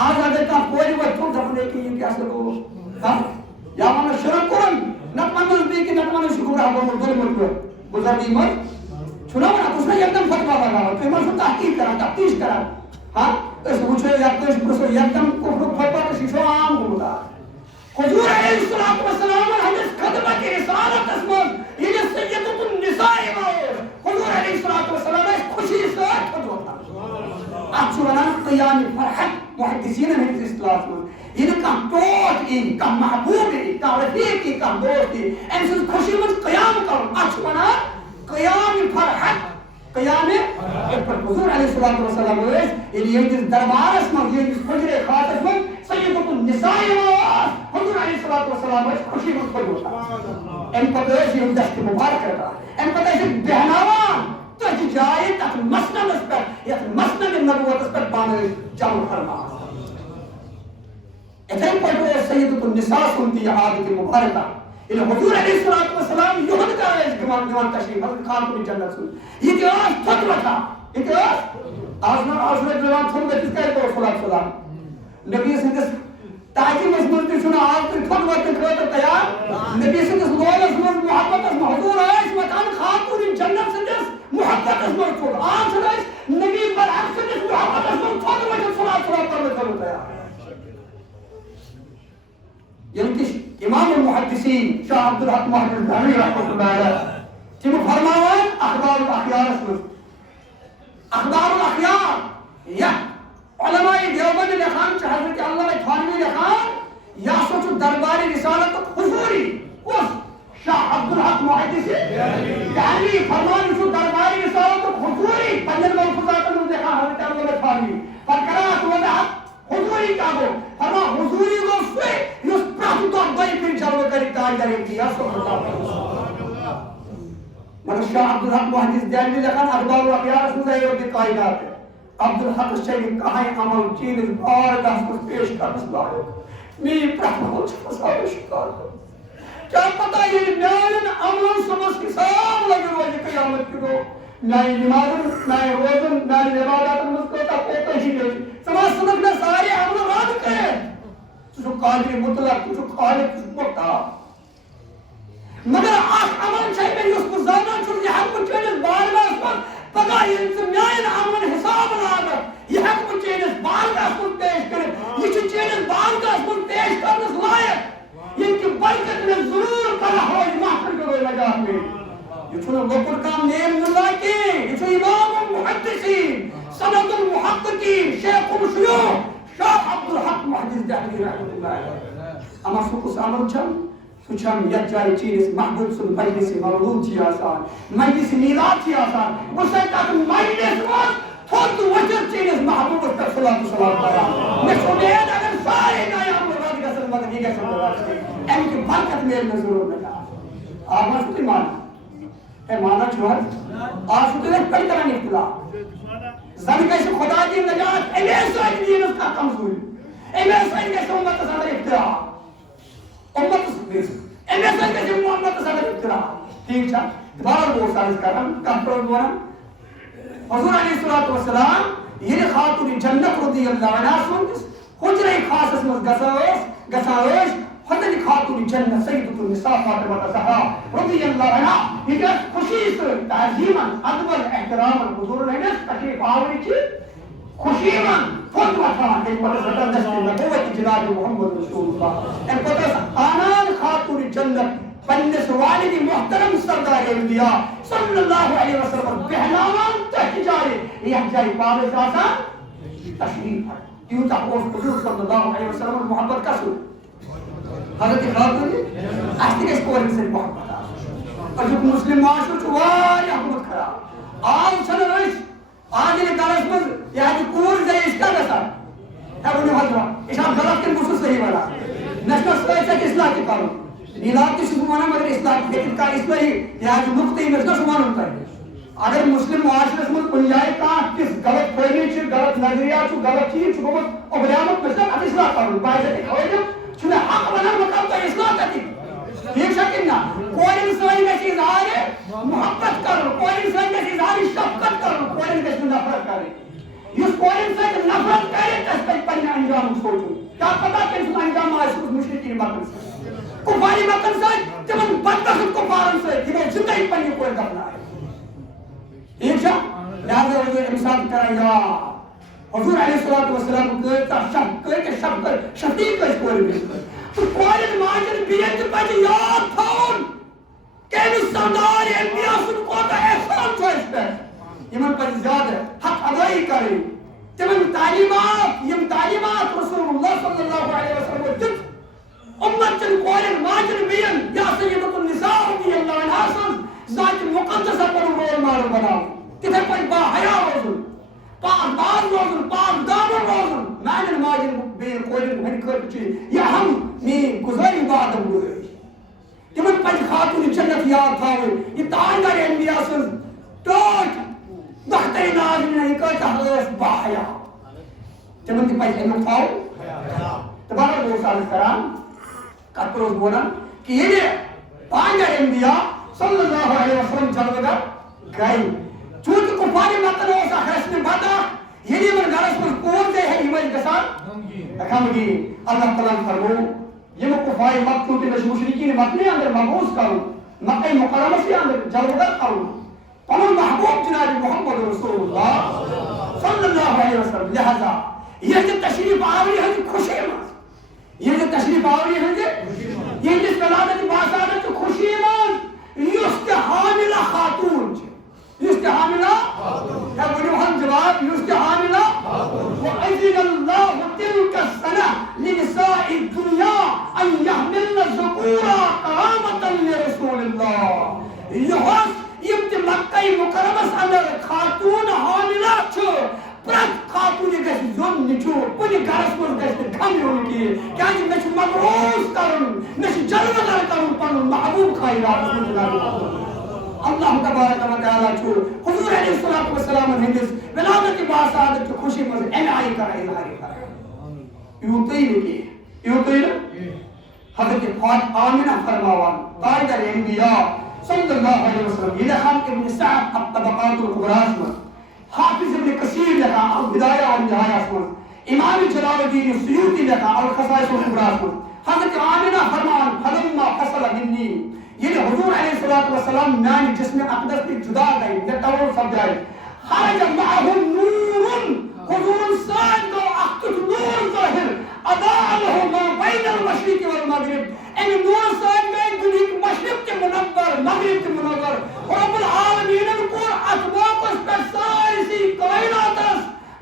آج اگر کا کوئی وقت تو دفنے کی یہ کیا سکو یا من شرک کرن نتمنى بيك نتمنى شكور أبو مردود مردود بزرگی مر چھنا بنا کچھ نہیں ایک دم فتوا لگا تو ایمان سے تحقیق کرا تفتیش کرا ہاں اس پوچھے یا تو اس پرسو ایک دم کفر فتوا تو شیشو عام ہوتا حضور علیہ السلام حدیث خدمہ کی رسالت اسمت یہ سیدۃ النساء حضور علیہ السلام اس خوشی سے خود ہوتا آپ چھوڑنا قیام فرحت محدثین نے اس اصطلاح میں یہ کام توت این کام محبوب این کام رفیق این کام دوست این انسان خوشی من قیام کرن اچھونا قیام فرحت قیام حضور علیہ السلام یہ دربار اسمان یہ حجر خاص اسمان سیدۃ النساء حضور علیہ السلام خوشی من خود ہوتا ان کو دوش یہ دست مبارک کرتا ان کو دوش بہناوان تو جائے تک مسند اس پر یا مسند نبوت اس پر بانے جمع فرما اتھیں پڑھو سیدۃ النساء سنتی یہ عادت مبارکہ یہ حضور علیہ السلام یہود کا ہے اس گمان تشریف حضرت خاتون جنت سن یہ تیاز فتوہ تھا یہ تیاز آزنا جوان چھوڑ گئے کس کا ہے صلی اللہ علیہ وسلم نبی سنگس تاکہ مضمون سنا آپ کو فتوہ تکھوتا تیار نبی سنگس لول اسمان محبت اسمان حضور ہے اس مکان خاتون جنت سنگس محبت اسمان چھوڑ آج سنگس نبی برعکس سنگس محبت اسمان چھوڑ وجہ صلی اللہ علیہ وسلم تیار یعنی امام المحدثین شاہ عبدالحق محمد دھانی رحمۃ اللہ علیہ جب فرماوان اخبار الاخیار اسمت اخبار الاخیار یا علماء دیوبند لخان چاہ حضرت اللہ تھانوی لخان یا سوچو درباری رسالت حضوری اس شاہ عبدالحق محدثین دھانی فرمان سو درباری رسالت حضوری پنجل ملفظات انہوں دیکھا حضرت اللہ تھانوی فرقرات وضعت حضوری کا گو فرما حضوری کو سوئے یس پراتو تو بھائی پھر جلوہ کری تاج درے دیا سبحان اللہ مگر شاہ عبدالحق محدث دیانوی لکھن اخبار و اخیار اس میں یہ قائدات ہے عبدالحق شریف کہیں عمل چیز بار دست کچھ پیش کر مسئلہ ہے میں پراتو ہو چھو سارے شکار کروں کیا پتہ یہ نیالن عمل سمس حساب لگے روز قیامت کی دو نائی نمازن نائی روزن نائی عبادات مسکتا کوتا ہی نہیں سماج صدق نے سارے عمل راد کرے تو قادر مطلق تو خالق تو مقتا ییٚلہِ ژٕ میٛانٮ۪ن عملن حِساب لاگکھ یہِ ہٮ۪کہٕ بہٕ چٲنِس بارگاہس منٛز پیش کٔرِتھ یہِ چھُ چٲنِس بارگاہس منٛز پیش کرنس لایق ییٚلہِ کہِ برکت مےٚ ضروٗر کرہو یہِ محفل گوٚو نجات مےٚ یہ چھُنہٕ لۄکُٹ کانٛہہ نیم نِلا کینٛہہ یہِ چھُ امام المحدثین سند المحققین شیخ الشیوخ شاہ عبدالحق محدث دہلوی رحمۃ اللہ علیہ اما سُہ کُس عمل چھم سُہ چھم یتھ جایہِ چٲنِس محبوب سُنٛد مجلس مولوٗد چھِ آسان مجلس میلاد چھِ آسان بہٕ چھُسے تتھ مجلس منٛز تھوٚد ؤتھِتھ چٲنِس محبوبس پٮ۪ٹھ صلات و سلام کران مےٚ چھُ اُمید اگر سارے نایاب رد گژھن مگر یہِ گژھِ نہٕ رد کینٛہہ اَمہِ کہِ برکت میلہِ مےٚ ضروٗر نجات آ ما چھُو تُہۍ مانان اے مانا چھُو حظ آز چھُو تُہۍ اَتھ پٮ۪ٹھ کران اختلاف زن گژھِ خدا دی نجات اَمے سۭتۍ دیٖنَس کانٛہہ کمزوٗری اَمے سۭتۍ گژھِ اُمتس اندر اختلاف اُمتس اَمے سۭتۍ گژھِ اُمتس اندر اختلاف ٹھیٖک چھا بار بار عرض کران کتھ پٮ۪ٹھ اوس ونان حضور علیہ الصلوۃ والسلام ییٚلہِ خاتوٗنِ جنت رضی اللہ عنہا سُنٛد حجرے خاصس منٛز گژھان ٲسۍ حضرت خاتون جنت سیدۃ النساء فاطمہ زہرا رضی اللہ عنہا یہ ٲس خوشی سۭتۍ تعظیمن ادبن احترامن حضورن ہٕنٛدِس تشریف آورٕچہِ خوشی منٛز تھوٚد وۄتھان تمہِ پتہٕ ٲس رٹان دستہِ نبوت جناب محمد رسول اللہ امہِ پتہٕ ٲس آنان خاتون جنت پننِس والدِ محترم سردار انبیاء صلی اللہ علیہ وسلم بیہناوان تتھ جایہِ یتھ جایہِ پانہٕ ٲسۍ آسان تشریف تیوٗتاہ اوس حضور صلی اللہ علیہ وسلم محبت کسُن حضرت خاتون اَسہِ تہِ گژھِ کورٮ۪ن سۭتۍ محبت آسُن أزیُک مُسلِم معاشرٕ چھُ واریاہ گوٚمُت خراب آز چھنہٕ أسۍ آز ییٚلہِ گرس منٛز یہِ حظ کوٗر زَنہِ أسۍ کیٛاہ گژھان ہے ؤنِو حضرت یہِ چھا غلط کِنہٕ بہٕ چھُس صحیح وَنان مےٚ چھُنہ سۭتۍ سۭتۍ اصلاح تہِ کَرُن میلاد تہِ چھُس بہٕ وَنان مگر اصلاح ییٚتہِ کانٛہہ اصلٲحی یہِ حظ چھُ نُقطہٕ مےٚ چھُنہ سُہ وَنُن تۄہہِ اگر مُسلِم معاشرس منٛز کُنہِ جایہِ کانٛہہ تِژھ غلط فٲہمی چھِ غلط نظریات چھُ غلط چیٖز چھُ گوٚمُت اُبلیومُت مےٚ چھُنہ اَتھ اصلاح کَرُن بہٕ حظ ہٮ۪کہٕ کھٲلِتھ چھُ مےٚ حق وَنان بہٕ کَرٕ تۄہہِ اصلاح تَتہِ ٹھیٖک چھا کِنہٕ نہ کورٮ۪ن سۭتۍ گژھِ اظہارِ محبت کَرُن کورٮ۪ن سۭتۍ گژھِ اظہارِ شفقت کَرُن کورٮ۪ن گژھِ نہٕ نفرت کَرٕنۍ یُس کورٮ۪ن سۭتۍ نفرت کَرِ تَس پَزِ پنٛنہِ انجامُک سونٛچُن کیٛاہ پتہ تٔمۍ سُنٛد انجام آسہِ مُشرکیٖن مکن سۭتۍ کُفارِ مکن سۭتۍ تِمن بدبخت کُفارن سۭتۍ یِمو زِندَے پنٛنہِ کورِ دفنایہِ ٹھیٖک چھا لہذا روزو اَمہِ ساتہٕ کران یاد حضور علیہ الصلوۃ والسلام کۭتیاہ شفیق ٲسۍ کورِ تہٕ کورٮ۪ن ماجٮ۪ن بیٚین تہِ پَزِ یاد تھاوُن کٔمِس سردار انبیاء سُنٛد کوتاہ احسان چھُ اَسہِ پٮ۪ٹھ یِمن پَزِ زیادٕ حق ادٲیی کَرٕنۍ تِمن تعلیٖمات یِم تعلیٖمات رسول اللہ صلی اللہ علیہ وسلمو دِژ اُمت چٮ۪ن کورٮ۪ن ماجٮ۪ن بیٚین یا سیدۃ النساء رضی اللہ عنہا سٕنٛز ذاتِ مُقدسہ پَنُن رول ماڈل بناوُن تِتھَے پٲٹھۍ باحیا روزُن پاک باز روزُن پاک دامن روزُن میٛانٮ۪ن ماجٮ۪ن بیٚین کورٮ۪ن ہٕنٛدِ خٲطرٕ چھِ یہِ اہم میٛٲنۍ گُزٲرِش بادم گُزٲرِش تِمن پَزِ خاتوٗنِ جنت یاد تھاوٕنۍ یہِ تاجدار انبیاء سٕنٛز ٹٲٹھ دخترِ نازنیٖنہ یہِ کۭژاہ ٲس باحیا تِمن تہِ پَزِ امیُک تھاوُن تہٕ بہرحال بہٕ اوسُس عرض کران کتھ پٮ۪ٹھ اوسُس بہٕ وَنان کہِ ییٚلہِ تاجدار انبیاء صلی اللہ علیہ وسلم جلوٕ گر گٔے چوٗنٛکہِ کُفارِ مکن اوس اکھ رسمہِ بد اکھ ییٚلہِ یِمن گرس منٛز کوٗر ژے ہے یِم ٲسۍ گژھان غمگیٖن اللہ تعالیٰ ہن فرموو یِمہٕ کُفارِ مکہٕ چوٗنٛکہِ مےٚ چھُ مُشرکیٖن مکنہِ اندر مبعوٗث کرُن مکہ مُکرمسٕے اندر جلوٕ گر کرُن پنُن محبوب جناب محمد رسول اللہ صلی اللہ علیہ وسلم لہذا ییٚلہِ تشریٖف آوری ہٕنٛزِ خوشی منٛز ییٚلہِ تشریٖف آوری ہٕنٛزِ یِہنٛدِس ولادت باسادت چہِ خوشی منٛز یُس تہِ حاملہ خاتوٗن چھِ یُس تہِ حاملہ ہے ؤنِو حظ جواب یُس تہِ حاملہ وَأَذِنَ اللَّهُ تِلْكَ السَّنَةَ لِنِسَاءِ الدُّنْيَا أَن يَحْمِلْنَ الذُّكُورَ كَرَامَةً لِرَسُولِ اللَّهِ یِہُس یِم تہِ مکہ مُکرمس اندر خاتوٗن حاملہ چھُ پرٛٮ۪تھ خاتوٗنہِ گژھِ زیُن نیٚچوٗ کُنہِ گرس منٛز گژھِ نہٕ غم یُن کِہیٖنۍ کیٛازِ مےٚ چھُ مبعوٗث کرُن مےٚ چھُ جلوٕ گر کرُن پنُن محبوٗب خٲراتس منٛز جناب اللہ تبارک و تعالیٰ چھُ حضور علیہ الصلوۃ والسلامن ہٕنٛدِس ولادت باسادت چہِ خوشی منٛز اَمہِ آیہِ کران اظہار کران یوٗتُے نہٕ کینٛہہ یوٗتُے نہٕ حضرت آمنہ فرماوان تاجدار انبیاء صلی اللہ علیہ وسلم یہ لکھان ابن سعد الطبقات الکبریٰ منٛز حافظ ابن کثیر لکھان البدایہ والنہایہ منٛز امام جلال الدین السیوطی لکھان الخصائص الکبریٰ منٛز حضرت آمنہ فرمان فلما فصل منی ییٚلہِ حضور علیہ الصلوۃ والسلام میانہِ جسمِ اقدس نِش جُدا گٔے مےٚ تَوَل سپدایہِ خرج معهم نور حضور سان گو اختت نور ظاہر اضاء له ما بین المشرق والمغرب ان نور سان گئی دنیا مشرق کے منور مغرب کے منور رب العالمین کو اسباق اس پر ساری کائنات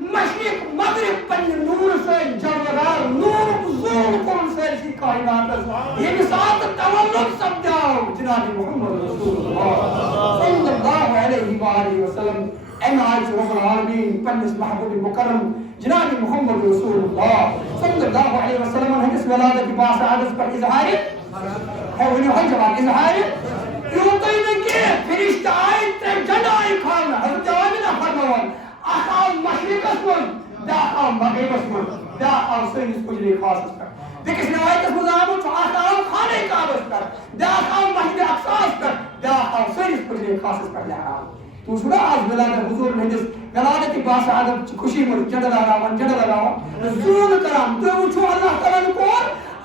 مشرق مغرب پن نور سے جلوار نور ظہور کون سے کائنات یہ ساتھ تولد سمجھاؤ جناب محمد رسول اللہ صلی اللہ علیہ وآلہ وسلم ایم آج رب العالمین پنس محبوب مکرم جناب محمد رسول اللہ صلی اللہ علیہ وسلم حدیث ولادت باس عادث پر اظہار ہے انہیں ہر جواب اظہار یوں تو انہیں کہ فرشتہ آئی تر جن آئی کھانا حضرت آمینہ فرموان آخام مشرق اسمن دا آخام مغرب اسمن دا آخام سینس کجلی خاص اس پر دیکھس روایت اس مزامن تو آخام خانے کعب اس پر دا آخام مسجد اقصی اس پر دا آخام سینس کجلی خاص اس پر لحرام تو سنا آج ولادت حضور نے جس ولادت باس عادت خوشی مر جڑا لگاوان زون کرام تو وچھو اللہ تعالیٰ کو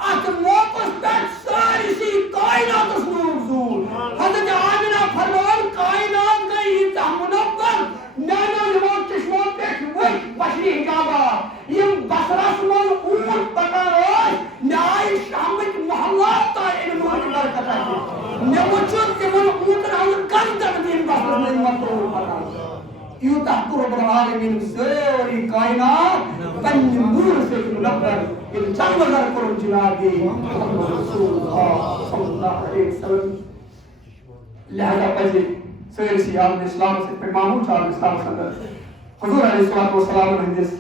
ات موقس پر ساری سی کائنات اس نور زور حضرت آمینہ فرمان کائنات گئی منور نانا نمون چشمون پیٹ وی بشری حجابا یم بسرس من اون پکان آئی نائی شامت محلات تا ان نور کی برکت آئی نموچن تمن اونتن آن کندن دین بسرس من مطور پکان یوں تحت رب العالمین سوری کائنات پن نور سے منور ان چند وزر کرم جنابی محمد رسول اللہ صلی اللہ علیہ وسلم لہذا پذیر سویر سیال اسلام سے پر معمول چاہر اسلام صدر حضور علیہ السلام نے جس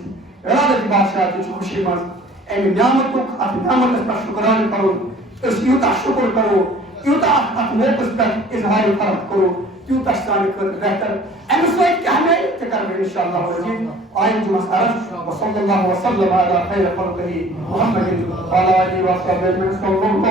ارادت بادشاہ تیچ خوشی مز ایم نعمت کو ات نعمت اس پر شکران کرو اس یوتا شکر کرو یوتا ات موقس پر اظہار فرق کرو یوتا شسانی کر بہتر ایم سوید کہ ہمیں تکر میں انشاءاللہ عزیز آئین جو مسئلہ وصلی اللہ وسلم علی خیر خلقہ محمد وعلی آلہ وصحبہ اجمعین